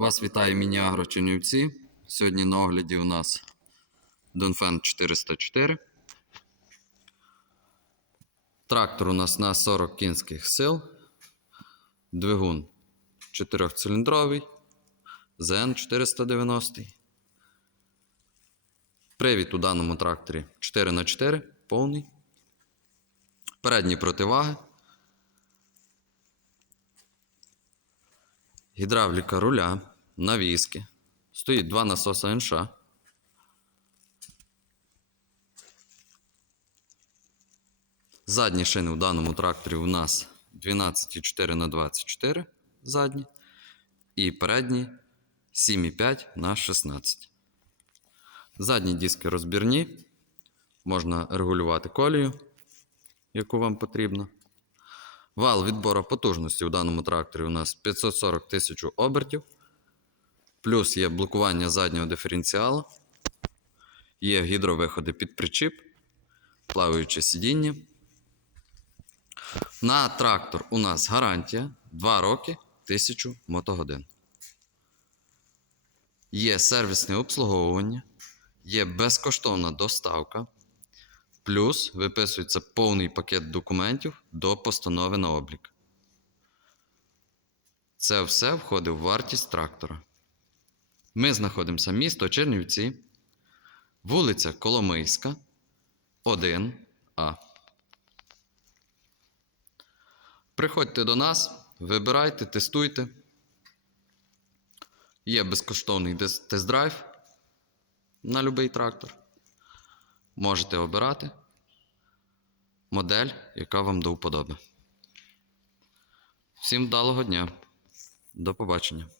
Вас вітає Міні-Агро Чернівці. Сьогодні на огляді у нас Донфен 404. Трактор у нас на 40 кінських сил. Двигун 4-циліндровий. ЗН 490. Привід у даному тракторі 4х4 повний. Передні противаги. Гідравліка руля, навіски. Стоїть два насоса НШ. Задні шини в даному тракторі у нас 12,4 на 24 задні. І передні 7,5 на 16. Задні диски розбірні. Можна регулювати колію, яку вам потрібно. Вал відбору потужності у даному тракторі у нас 540 тисяч обертів. Плюс є блокування заднього диференціалу. Є гідровиходи під причіп, плаваюче сидіння. На трактор у нас гарантія 2 роки 1000 мотогодин. Є сервісне обслуговування, є безкоштовна доставка. Плюс виписується повний пакет документів до постанови на облік. Це все входить в вартість трактора. Ми знаходимося місто Чернівці, вулиця Коломийська, 1А. Приходьте до нас, вибирайте, тестуйте. Є безкоштовний тест-драйв на будь-який трактор. Можете обирати модель, яка вам до вподоби. Всім вдалого дня. До побачення.